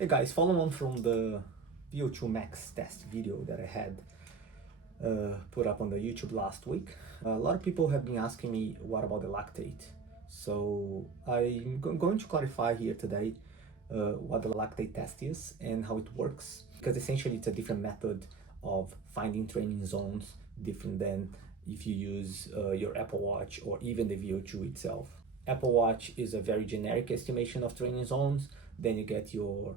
Hey guys, following on from the VO2 max test video that I had put up on the YouTube last week, a lot of people have been asking me what about the lactate. So I'm going to clarify here today what the lactate test is and how it works, because essentially it's a different method of finding training zones, different than if you use your Apple Watch or even the VO2 itself. Apple Watch is a very generic estimation of training zones. Then you get your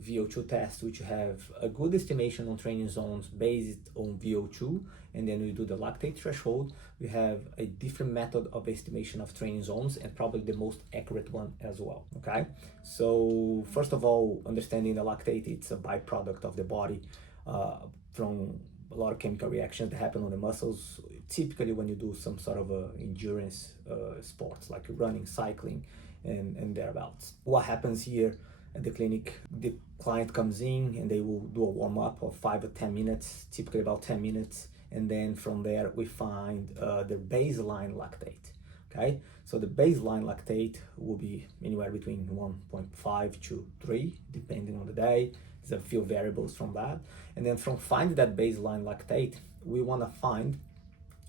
VO2 test, which have a good estimation on training zones based on VO2, and then we do the lactate threshold. We have a different method of estimation of training zones and probably the most accurate one as well. Okay, so first of all, understanding the lactate, it's a byproduct of the body from a lot of chemical reactions that happen on the muscles, typically when you do some sort of endurance sports like running, cycling, and thereabouts. What happens here at the clinic, the client comes in and they will do a warm-up of 5 or 10 minutes, typically about 10 minutes, and then from there we find the baseline lactate. Okay, so the baseline lactate will be anywhere between 1.5 to 3 depending on the day. There's a few variables from that, and then from finding that baseline lactate, we want to find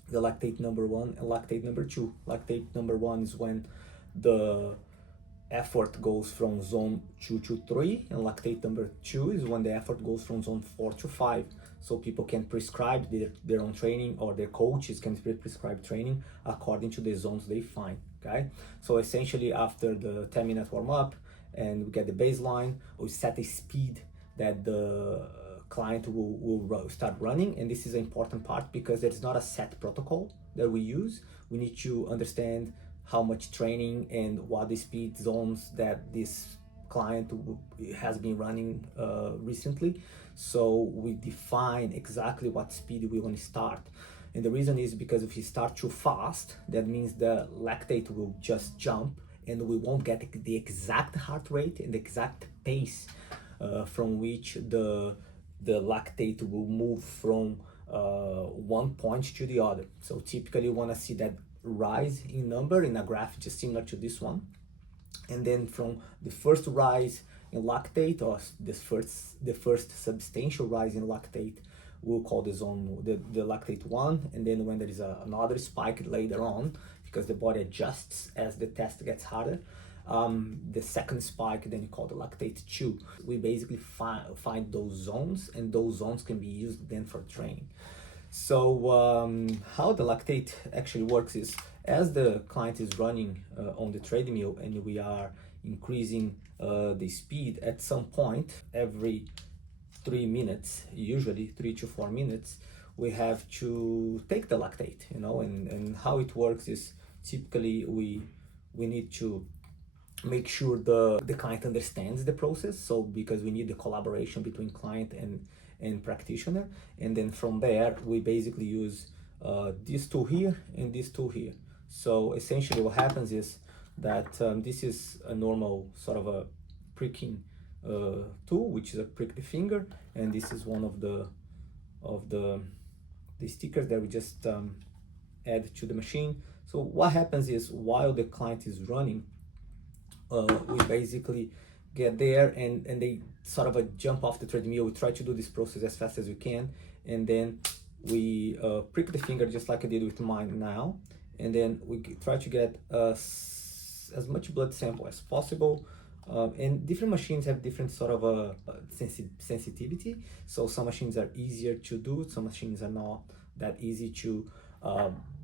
the lactate number 1 and lactate number 2. Lactate number 1 is when the effort goes from zone 2 to 3, and lactate number 2 is when the effort goes from zone 4 to 5. So people can prescribe their own training, or their coaches can prescribe training according to the zones they find. Okay, so essentially after the 10-minute warm-up and we get the baseline, we set a speed that the client will start running. And this is an important part because there's not a set protocol that we use. We need to understand how much training and what the speed zones that this client has been running recently. So we define exactly what speed we want to start. And the reason is because if you start too fast, that means the lactate will just jump and we won't get the exact heart rate and the exact pace from which the lactate will move from one point to the other. So typically you want to see that rise in number in a graph just similar to this one, and then from the first rise in lactate, or the first substantial rise in lactate, we'll call the zone the lactate 1, and then when there is another spike later on, because the body adjusts as the test gets harder, the second spike, then you call the lactate 2. We basically find those zones, and those zones can be used then for training. So how the lactate actually works is, as the client is running on the treadmill and we are increasing the speed, at some point every 3 minutes, usually 3 to 4 minutes, we have to take the lactate, and how it works is typically we need to make sure the client understands the process. So because we need the collaboration between client and practitioner, and then from there we basically use this tool here and this tool here. So essentially what happens is that this is a normal sort of a pricking tool, which is a prick the finger, and this is one of the stickers that we just add to the machine. So what happens is, while the client is running, we basically get there and they sort of jump off the treadmill. We try to do this process as fast as we can, and then we prick the finger just like I did with mine now, and then we try to get as much blood sample as possible. And different machines have different sort of sensitivity. So some machines are easier to do, some machines are not that easy to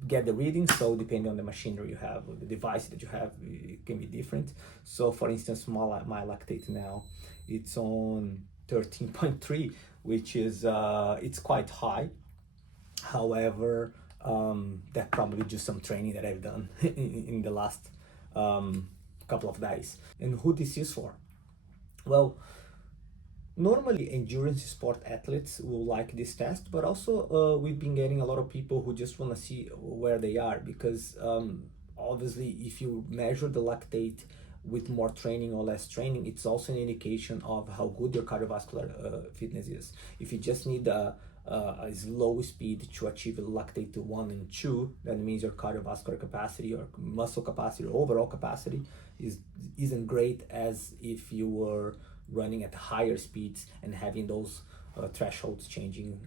get the reading. So depending on the machinery you have, or the device that you have, it can be different. So for instance, my lactate now, it's on 13.3, which is it's quite high. However, that probably just some training that I've done in the last couple of days. And who this is for? Well, normally endurance sport athletes will like this test, but also we've been getting a lot of people who just want to see where they are, because obviously if you measure the lactate with more training or less training, it's also an indication of how good your cardiovascular fitness is. If you just need a slow speed to achieve lactate 1 and 2, that means your cardiovascular capacity or muscle capacity or overall capacity isn't great as if you were running at higher speeds and having those thresholds changing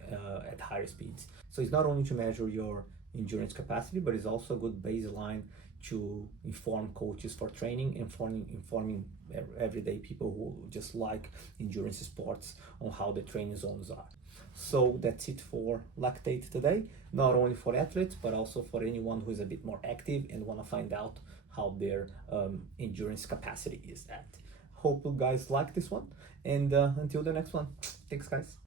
at higher speeds. So it's not only to measure your endurance capacity, but it's also a good baseline to inform coaches for training, informing everyday people who just like endurance sports on how the training zones are. So that's it for Lactate today, not only for athletes, but also for anyone who is a bit more active and want to find out how their endurance capacity is at. Hope you guys like this one, and until the next one, thanks guys.